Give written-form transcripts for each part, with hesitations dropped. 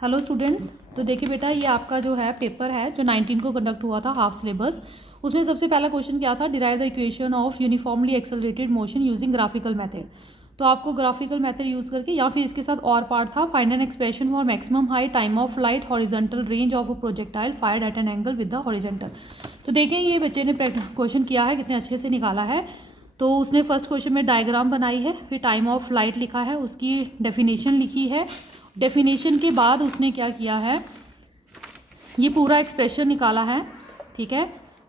Hello students. तो देखिए बेटा, ये आपका जो है पेपर है जो 19 को कंडक्ट हुआ था हाफ सिलेबस। उसमें सबसे पहला क्वेश्चन क्या था, derive the equation of uniformly accelerated motion using graphical method. तो आपको ग्राफिकल मेथड यूज़ करके या फिर इसके साथ और पार्ट था, find an expression for maximum height, time of flight, horizontal range of a projectile fired eight an angle with the horizontal. तो देखें ये बच्चे ने क्वेश्चन किया है, कितने अच्छे से निकाला है। तो उसने फर्स्ट क्वेश्चन में डायग्राम बनाई है, फिर टाइम ऑफ फ्लाइट लिखा है, उसकी डेफिनेशन लिखी है। डेफिनेशन के बाद उसने क्या किया है, ये पूरा एक्सप्रेशन निकाला है, ठीक है।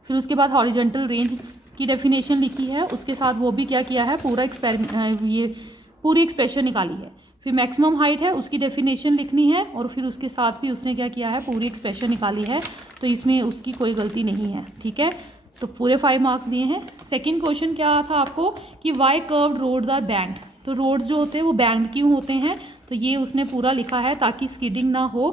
फिर उसके बाद हॉरिजॉन्टल रेंज की डेफिनेशन लिखी है, उसके साथ वो भी क्या किया है, ये पूरी एक्सप्रेशन निकाली है। फिर मैक्सिमम हाइट है, उसकी डेफिनेशन लिखनी है, और फिर उसके साथ भी उसने क्या किया है, पूरी एक्सप्रेशन निकाली है। तो इसमें उसकी कोई गलती नहीं है, ठीक है। तो पूरे 5 मार्क्स दिए हैं। सेकंड क्वेश्चन क्या था आपको कि why curved roads are banked. तो रोड्स जो होते हैं वो बैंड क्यों होते हैं, तो ये उसने पूरा लिखा है ताकि स्किडिंग ना हो,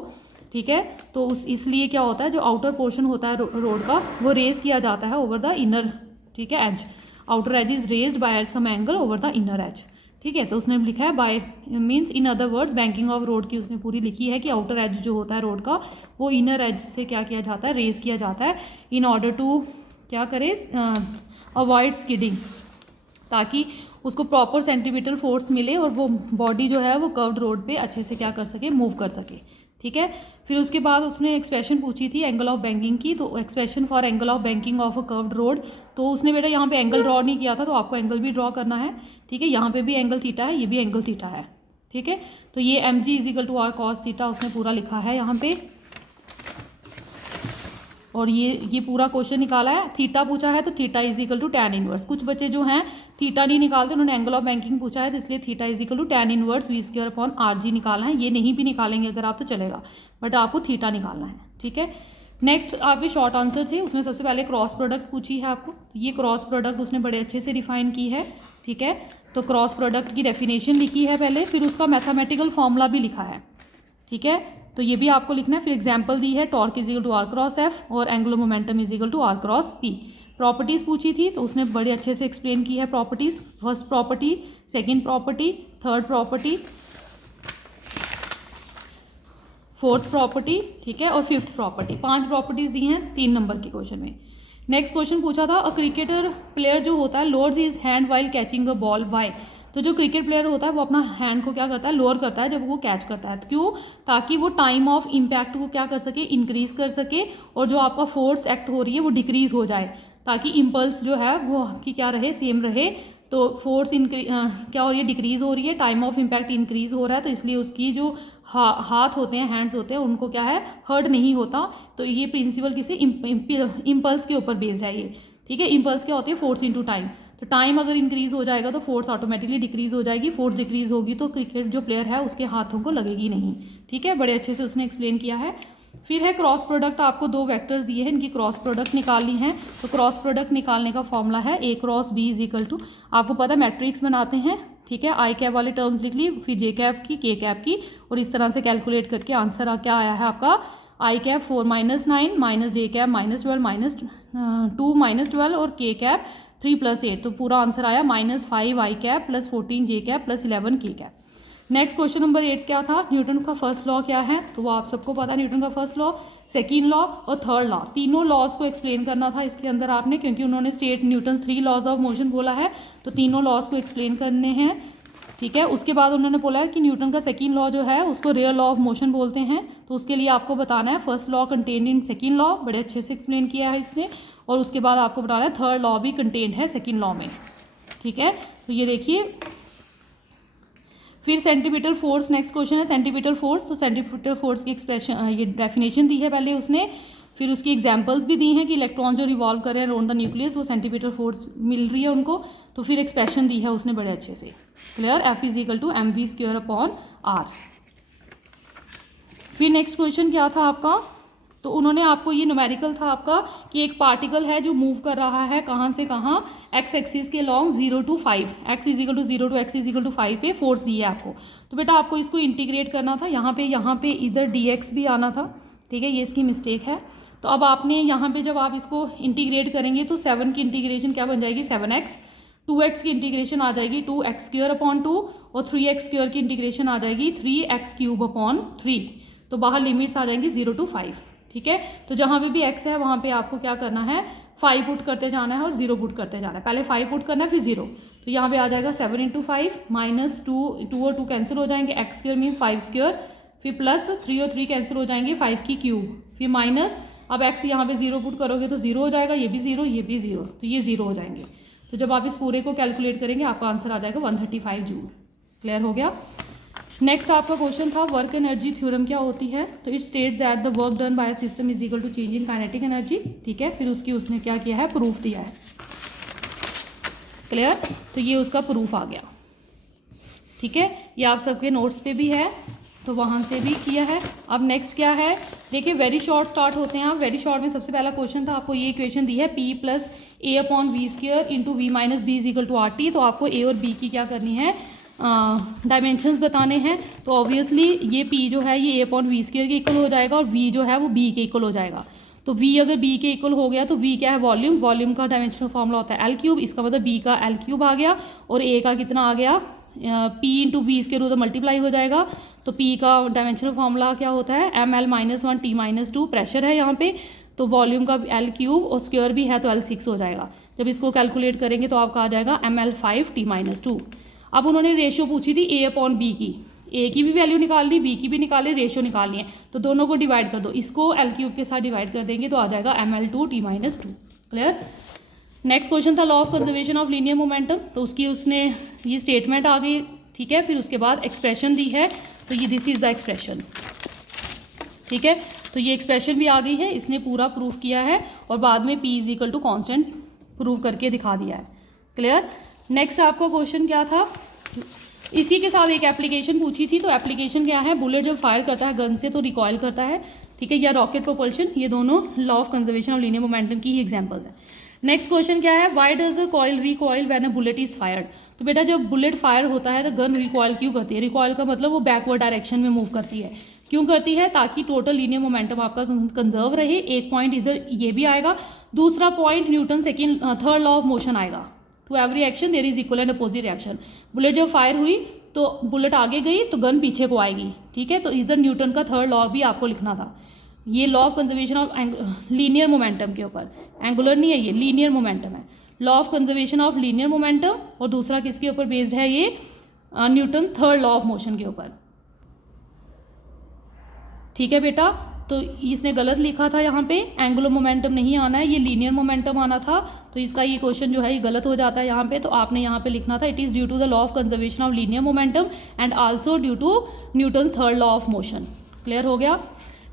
ठीक है। तो इसलिए क्या होता है, जो आउटर पोर्शन होता है रोड का वो रेज किया जाता है ओवर द इनर, ठीक है, edge. Outer edge is raised by some angle over the inner edge, ठीक है। तो उसने लिखा है by means, in other words banking of road की उसने पूरी लिखी है कि आउटर एज जो होता है रोड का वो इनर एज से क्या किया जाता है, रेज किया जाता है, इन ऑर्डर टू क्या करे, अवॉइड स्किडिंग, ताकि उसको प्रॉपर सेंटीमीटर फोर्स मिले और वो बॉडी जो है वो कर्व्ड रोड पे अच्छे से क्या कर सके, मूव कर सके, ठीक है। फिर उसके बाद उसने एक्सप्रेशन पूछी थी एंगल ऑफ बैंकिंग की। तो expression for angle of banking of a curved road, तो उसने बेटा यहाँ पे एंगल ड्रॉ नहीं किया था, तो आपको एंगल भी ड्रॉ करना है, ठीक है। यहाँ पे भी एंगल थीटा है, ये भी एंगल थीटा है, ठीक है। तो ये M G is equal to R cos theta उसने पूरा लिखा है यहाँ पे, और ये पूरा क्वेश्चन निकाला है। थीटा पूछा है तो theta is equal to tan inverse. कुछ बच्चे जो हैं थीटा नहीं निकालते, उन्होंने एंगल ऑफ बैंकिंग पूछा है, तो इसलिए theta is equal to tan inverse V square upon R G निकालना है। ये नहीं भी निकालेंगे अगर आप तो चलेगा, बट आपको थीटा निकालना है, ठीक है। नेक्स्ट आपके शॉर्ट आंसर थे, उसमें सबसे पहले क्रॉस प्रोडक्ट पूछी है आपको। ये क्रॉस प्रोडक्ट उसने बड़े अच्छे से डिफाइन की है, ठीक है। तो क्रॉस प्रोडक्ट की डेफिनेशन लिखी है पहले, फिर उसका मैथमेटिकल फॉर्मूला भी लिखा है, ठीक है। तो ये भी आपको लिखना है। फिर एग्जाम्पल दी है, torque is equal to R cross F और angular momentum is equal to R cross P. Properties पूछी थी तो उसने बड़े अच्छे से एक्सप्लेन की है properties, first property, second property, third property, fourth property, ठीक है, और फिफ्थ प्रॉपर्टी। 5 प्रॉपर्टीज़ दी हैं 3 नंबर के क्वेश्चन में। नेक्स्ट क्वेश्चन पूछा था, अ क्रिकेटर प्लेयर जो होता है lowers his hand while catching a ball, why. तो जो क्रिकेट प्लेयर होता है वो अपना हैंड को क्या करता है, लोअर करता है जब वो कैच करता है। क्यों, ताकि वो टाइम ऑफ इम्पैक्ट को क्या कर सके, इंक्रीज कर सके, और जो आपका फोर्स एक्ट हो रही है वो डिक्रीज हो जाए, ताकि इम्पल्स जो है वो आपकी क्या रहे, सेम रहे। तो फोर्स क्या हो रही है, डिक्रीज हो रही है, टाइम ऑफ इम्पैक्ट इंक्रीज हो रहा है, तो इसलिए उसकी जो हाथ होते हैं, हैंड्स होते हैं, उनको क्या है, हर्ट नहीं होता। तो ये प्रिंसिपल किसी इम्पल्स के ऊपर बेस्ड है ये, ठीक है। इम्पल्स क्या होती है, फोर्स इनटू टाइम। तो टाइम अगर इंक्रीज हो जाएगा तो फोर्स ऑटोमेटिकली डिक्रीज हो जाएगी, फोर्स डिक्रीज होगी तो क्रिकेट जो प्लेयर है उसके हाथों को लगेगी नहीं, ठीक है। बड़े अच्छे से उसने एक्सप्लेन किया है। फिर है क्रॉस प्रोडक्ट, आपको 2 वेक्टर्स दिए हैं, इनकी क्रॉस प्रोडक्ट निकालनी है। तो क्रॉस प्रोडक्ट निकालने का फॉर्मूला है A cross B is equal to, आपको पता है मैट्रिक्स बनाते हैं, ठीक है। आई कैप वाले टर्म्स लिख ली, फिर जे कैप की, के कैप की, और इस तरह से कैलकुलेट करके आंसर क्या आया है आपका, आई कैप 4 - 9 माइनस जे कैप -12 -2 -12 और के कैप 3 + 8। तो पूरा आंसर आया -5 आई कैप प्लस 14 जे कैप प्लस 11 के कैप। नेक्स्ट क्वेश्चन नंबर 8 क्या था, न्यूटन का फर्स्ट लॉ क्या है। तो वो आप सबको पता है, न्यूटन का फर्स्ट लॉ, सेकंड लॉ और थर्ड लॉ, तीनों लॉज को एक्सप्लेन करना था इसके अंदर आपने, क्योंकि उन्होंने state Newton 3 laws of motion बोला है, तो तीनों लॉज को एक्सप्लेन करने हैं, ठीक है। उसके बाद उन्होंने बोला है कि न्यूटन का सेकंड लॉ जो है उसको रियल लॉ ऑफ मोशन बोलते हैं, तो उसके लिए आपको बताना है first law contained in second law, बड़े अच्छे से एक्सप्लेन किया है इसने, और उसके बाद आपको बताना है थर्ड लॉ भी कंटेन्ड है सेकंड लॉ में, ठीक है। तो ये देखिए, फिर सेंटीमीटर फोर्स, नेक्स्ट क्वेश्चन है सेंटीमीटर फोर्स। तो सेंटीमीटर फोर्स की एक्सप्रेशन, ये डेफिनेशन दी है पहले उसने, फिर उसकी एग्जांपल्स भी दी हैं कि इलेक्ट्रॉन जो रिवॉल्व कर रहे हैं अराउंड द न्यूक्लियस वो सेंटीमीटर फोर्स मिल रही है उनको। तो फिर एक्सप्रेशन दी है उसने बड़े अच्छे से, clear, F is equal to M V square upon R. फिर नेक्स्ट क्वेश्चन क्या था आपका, तो उन्होंने आपको ये न्यूमेरिकल था आपका कि एक पार्टिकल है जो मूव कर रहा है कहाँ से कहाँ, एक्स एक्सिस के along 0 to 5, X is equal to 0 to x is equal to 5 पे फोर्स दी है आपको। तो बेटा आपको इसको इंटीग्रेट करना था, यहाँ पे इधर dx भी आना था, ठीक है, ये इसकी मिस्टेक है। तो अब आपने यहाँ पे जब आप इसको इंटीग्रेट करेंगे तो 7 की इंटीग्रेशन क्या बन जाएगी, 7x, 2x की इंटीग्रेशन आ जाएगी 2x² अपॉन 2, और 3x² की इंटीग्रेशन आ जाएगी 3x³ अपॉन 3। तो बाहर लिमिट्स आ जाएंगी 0 to 5, ठीक है। तो जहाँ पे भी x है वहाँ पे आपको क्या करना है, 5 पुट करते जाना है और 0 पुट करते जाना है। पहले 5 पुट करना है फिर 0, तो यहाँ पे आ जाएगा 7 × 5 माइनस 2 और 2 कैंसिल हो जाएंगे, x स्क्वायर मीन्स 5 स्क्वायर, फिर प्लस 3 और 3 कैंसिल हो जाएंगे, 5 की क्यूब, फिर माइनस, अब x यहाँ पे 0 पुट करोगे तो 0 हो जाएगा, ये भी 0, ये भी 0, तो ये 0 हो जाएंगे। तो जब आप इस पूरे को कैलकुलेट करेंगे आपका आंसर आ जाएगा 135 जूल। क्लियर हो गया। नेक्स्ट आपका क्वेश्चन था वर्क एनर्जी थ्योरम क्या होती है, तो it states that the work done by a system is equal to change in kinetic energy, ठीक है। फिर उसने क्या किया है, प्रूफ दिया है। क्लियर, तो ये उसका प्रूफ आ गया, ठीक है। ये आप सबके नोट्स पे भी है, तो वहाँ से भी किया है। अब नेक्स्ट क्या है, देखिए वेरी शॉर्ट स्टार्ट होते हैं आप। वेरी शॉर्ट में सबसे पहला क्वेश्चन था, आपको ये इक्वेशन दी है P + A/V² into V - B is equal to RT। तो आपको A और B की क्या करनी है, डायमेंशंस बताने हैं। तो ऑब्वियसली ये P जो है ये A/V² के इक्वल हो जाएगा और V जो है वो B के इक्वल हो जाएगा। तो V अगर B के इक्वल हो गया तो V क्या है, वॉल्यूम। वॉल्यूम का डायमेंशनल फॉर्मूला होता है L3, इसका मतलब B का L3 आ गया और A का कितना आ गया, P × V² तो मल्टीप्लाई हो जाएगा। तो P का डायमेंशनल फार्मूला क्या होता है, ml - 1 T - 2। प्रेशर है यहाँ पे, तो वॉल्यूम का L3 और स्क्वायर भी है तो L6 हो जाएगा। जब इसको कैलकुलेट करेंगे तो आपका आ जाएगा ml5 T - 2। अब उन्होंने रेशियो पूछी थी A/B की, A की भी वैल्यू निकालनी, B की भी निकालनी, रेशियो निकालनी है। तो दोनों को डिवाइड कर दो, इसको L3 के साथ डिवाइड कर देंगे तो आ जाएगा ml2 T - 2। Clear. Next question था law of conservation of linear momentum, तो उसने ये स्टेटमेंट आ गई, ठीक है। फिर उसके बाद एक्सप्रेशन दी है, तो ये दिस इज द एक्सप्रेशन, ठीक है। तो ये एक्सप्रेशन भी आ गई है, इसने पूरा प्रूफ किया है और बाद में P is equal to constant prove करके दिखा दिया है। क्लियर। नेक्स्ट आपका क्वेश्चन क्या था, इसी के साथ एक एप्लीकेशन पूछी थी। तो एप्लीकेशन क्या है, बुलेट जब फायर करता है गन से तो रिकॉयल करता है, ठीक है, या रॉकेट प्रोपल्शन, ये दोनों law of conservation of linear momentum की ही एग्जांपल्स है। नेक्स्ट क्वेश्चन क्या है, why does a coil recoil when a bullet is fired. तो बेटा जब बुलेट फायर होता है तो गन रिकॉइल क्यों करती है, रिकॉइल का मतलब वो बैकवर्ड डायरेक्शन में मूव करती है। क्यों करती है, ताकि टोटल लीनियर मोमेंटम आपका कंजर्व रहे। एक पॉइंट इधर ये भी आएगा, दूसरा point Newton third law of motion आएगा, to every action there is equal and opposite reaction. Bullet जब फायर हुई तो बुलेट आगे गई तो गन पीछे को आएगी, ठीक है। तो इधर न्यूटन का थर्ड लॉ भी आपको लिखना था। ये law of conservation of linear momentum के ऊपर, एंगुलर नहीं है, ये लीनियर मोमेंटम है। Law of conservation of linear momentum, और दूसरा किसके ऊपर बेस्ड है, ये Newton third law of motion के ऊपर, ठीक है बेटा। तो इसने गलत लिखा था यहाँ पे, एंगुलर मोमेंटम नहीं आना है, ये लीनियर मोमेंटम आना था। तो इसका ये क्वेश्चन जो है ये गलत हो जाता है यहाँ पे। तो आपने यहाँ पे लिखना था it is due to the law of conservation of linear momentum and also due to Newton third law of motion. Clear हो गया।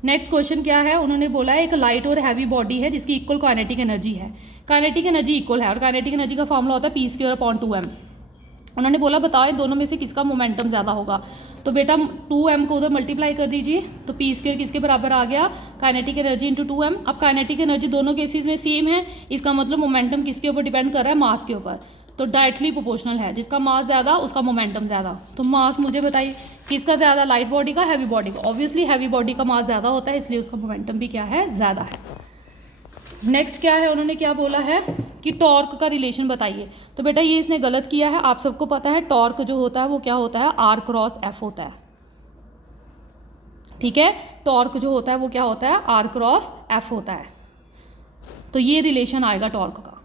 नेक्स्ट क्वेश्चन क्या है, उन्होंने बोला है एक लाइट और हैवी बॉडी है जिसकी इक्वल काइनेटिक एनर्जी है। काइनेटिक एनर्जी इक्वल है और काइनेटिक एनर्जी का फॉर्मूला होता है P²/2m। उन्होंने बोला बताओ दोनों में से किसका मोमेंटम ज़्यादा होगा। तो बेटा 2m को उधर मल्टीप्लाई कर दीजिए, तो P² किसके बराबर आ गया, काइनेटिक एनर्जी इंटू 2m। अब काइनेटिक एनर्जी दोनों केसेस में सेम है, इसका मतलब मोमेंटम किसके ऊपर डिपेंड कर रहा है, मास के ऊपर। तो डायरेक्टली प्रोपोर्शनल है, जिसका मास ज़्यादा उसका मोमेंटम ज़्यादा। तो मास मुझे बताइए किसका ज़्यादा, लाइट बॉडी का, हैवी बॉडी का। ऑब्वियसली हैवी बॉडी का मास ज़्यादा होता है, इसलिए उसका मोमेंटम भी क्या है, ज़्यादा है। नेक्स्ट क्या है, उन्होंने क्या बोला है कि टॉर्क का रिलेशन बताइए। तो बेटा ये इसने गलत किया है, आप सबको पता है टॉर्क जो होता है वो क्या होता है, R×F होता है, ठीक है। टॉर्क जो होता है वो क्या होता है, R×F होता है। तो ये रिलेशन आएगा टॉर्क का।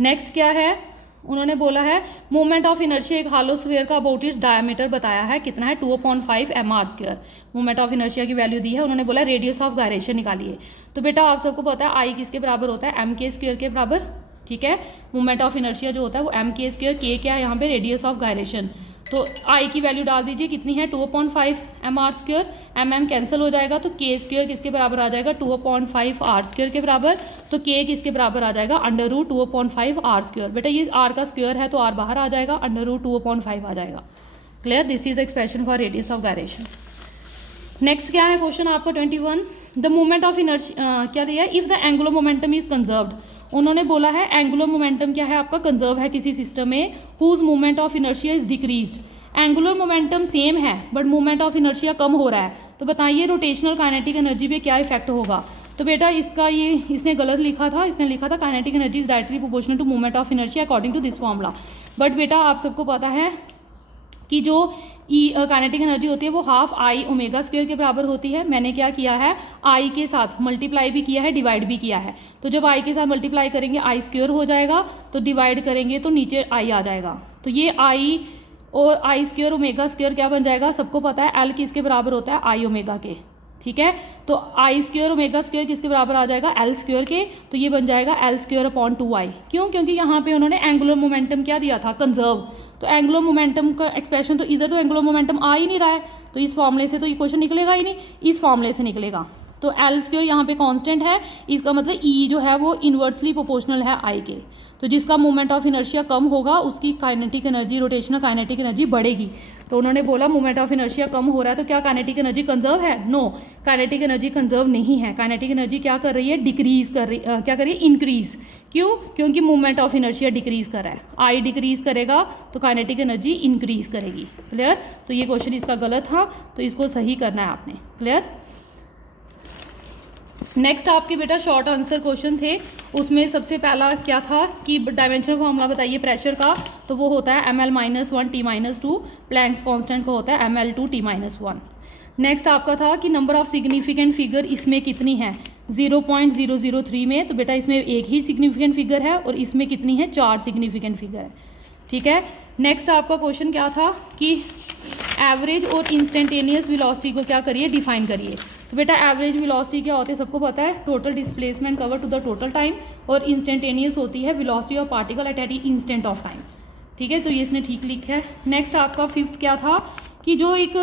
नेक्स्ट क्या है, उन्होंने बोला है मोमेंट ऑफ इनर्शिया एक हालो स्फीयर का अबाउट इट्स डायमीटर बताया है, कितना है 2/5 mr²। मोमेंट ऑफ इनर्शिया की वैल्यू दी है, उन्होंने बोला रेडियस ऑफ गायरेशन निकालिए। तो बेटा आप सबको पता है आई किसके बराबर होता है, m² के बराबर, ठीक है। मोमेंट ऑफ इनर्शिया जो होता है वो m², k क्या है यहाँ पे, रेडियस ऑफ गायरेशन। तो आई की वैल्यू डाल दीजिए, कितनी है 2/5 mr², mm कैंसिल हो जाएगा तो k² किसके बराबर आ जाएगा, 2/5 r² के बराबर। तो k किसके बराबर आ जाएगा, √2/5 r²। बेटा ये r का स्क्वायर है तो r बाहर आ जाएगा, √2/5 आ जाएगा। Clear, this is expression for radius of gyration. Next क्या है क्वेश्चन आपका 21, द मोमेंट ऑफ इनर्शिया क्या दिया है, if the angular momentum is conserved. उन्होंने बोला है एंगुलर मोमेंटम क्या है आपका, कंजर्व है किसी सिस्टम में, whose moment of inertia is decrease. Angular momentum same है बट मोमेंट ऑफ इनर्शिया कम हो रहा है, तो बताइए रोटेशनल काइनेटिक एनर्जी पे क्या इफेक्ट होगा। तो बेटा इसका ये इसने गलत लिखा था, इसने लिखा था kinetic energy is directly proportional to moment of inertia according to this formula. But बेटा आप सबको पता है कि जो काइनेटिक एनर्जी होती है वो हाफ आई ओमेगा स्क्वायर के बराबर होती है। मैंने क्या किया है, आई के साथ मल्टीप्लाई भी किया है, डिवाइड भी किया है। तो जब आई के साथ मल्टीप्लाई करेंगे आई स्क्वायर हो जाएगा, तो डिवाइड करेंगे तो नीचे आई आ जाएगा। तो ये आई और आई स्क्वायर ओमेगा स्क्वायर क्या बन जाएगा, सबको पता है एल किसके बराबर होता है, आई ओमेगा के। ठीक है, तो आई स्क्वायर ओमेगा स्क्वायर किसके बराबर आ जाएगा, एल स्क्वायर के। तो ये बन जाएगा एल स्क्वायर अपॉन 2i। क्यों, क्योंकि यहाँ पे उन्होंने एंगुलर मोमेंटम क्या दिया था, कंजर्व। तो एंगुलर मोमेंटम का एक्सप्रेशन तो इधर तो एंगुलर मोमेंटम आ ही नहीं रहा है, तो इस फॉर्मूले से तो ये क्वेश्चन निकलेगा ही नहीं, इस फॉर्मूले से निकलेगा। तो एल स्क्वायर यहाँ पे कांस्टेंट है, इसका मतलब ई जो है वो इन्वर्सली प्रोपोर्शनल है आई के। तो जिसका मोमेंट ऑफ इनर्शिया कम होगा उसकी kinetic energy, rotational kinetic energy बढ़ेगी। तो उन्होंने बोला मोमेंट ऑफ इनर्शिया कम हो रहा है तो क्या काइनेटिक एनर्जी कंजर्व है, नो, काइनेटिक एनर्जी कंजर्व नहीं है। काइनेटिक एनर्जी क्या कर रही है, डिक्रीज कर रही, क्या कर रही है, इंक्रीज। क्यों, क्योंकि मोमेंट ऑफ इनर्शिया डिक्रीज कर रहा है, आई डिक्रीज करेगा तो काइनेटिक एनर्जी इंक्रीज करेगी। क्लियर, तो ये क्वेश्चन इसका गलत था, तो इसको सही करना है आपने। क्लियर। नेक्स्ट आपके बेटा शॉर्ट आंसर क्वेश्चन थे, उसमें सबसे पहला क्या था कि डायमेंशनल फॉर्मूला बताइए प्रेशर का, तो वो होता है ml-1 T-2, प्लैंक्स कांस्टेंट का होता है ml2 T-1। नेक्स्ट आपका था कि नंबर ऑफ सिग्निफिकेंट फिगर इसमें कितनी है, 0.003 में। तो बेटा इसमें एक ही सिग्निफिकेंट फिगर है और इसमें कितनी है, 4 सिग्निफिकेंट फिगर है। ठीक है, नेक्स्ट आपका क्वेश्चन क्या था कि एवरेज और इंस्टेंटेनियस वेलोसिटी को क्या करिए, डिफाइन करिए। तो बेटा एवरेज वेलोसिटी क्या होती है, सबको पता है, total displacement cover to the total time, और इंस्टेंटेनियस होती है velocity of particle at any instant of time. ठीक है, तो ये इसने ठीक लिखा है। नेक्स्ट आपका फिफ्थ क्या था कि जो एक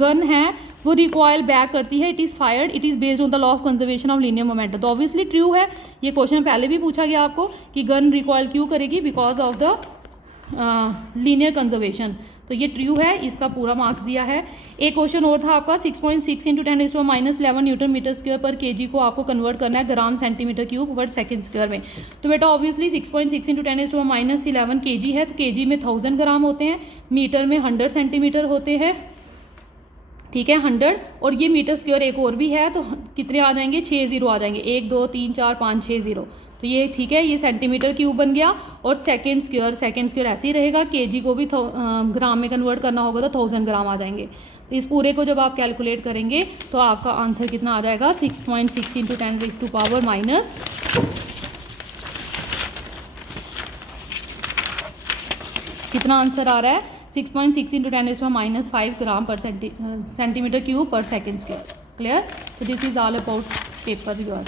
गन है वो रिकॉयल बैक करती है, it is fired, it is based on the law of conservation of linear momentum. तो ऑब्वियसली ट्रू है, ये क्वेश्चन पहले भी पूछा गया आपको कि गन रिकॉयल क्यों करेगी, because of the linear conservation. तो ये ट्रू है, इसका पूरा मार्क्स दिया है। एक क्वेश्चन और था आपका 6.6 × 10⁻11 न्यूटन मीटर स्क्वायर पर केजी को आपको कन्वर्ट करना है ग्राम सेंटीमीटर क्यूब पर सेकंड स्क्वायर में। तो बेटा ऑब्वियसली 6.6 × 10⁻11 केजी है, तो केजी में 1000 ग्राम होते हैं, मीटर में 100 सेंटीमीटर होते हैं। ठीक है, 100, और ये मीटर स्क्वायर एक और भी है, तो कितने आ जाएंगे, 6 0 आ जाएंगे, 1 2 3 4 5 6 0। तो ये ठीक है, ये सेंटीमीटर क्यूब बन गया। और सेकंड स्क्वायर ऐसे ही रहेगा, केजी को भी ग्राम में कन्वर्ट करना होगा तो 1000 ग्राम आ जाएंगे। तो इस पूरे को जब आप कैलकुलेट करेंगे तो आपका आंसर कितना आ जाएगा, 6.6 × 10⁻⁻, कितना आंसर आ रहा है, 6.6 × 10⁻⁵ ग्राम पर सेंटीमीटर क्यूब पर सेकंड स्क्वायर। क्लियर, तो this is all about paper your.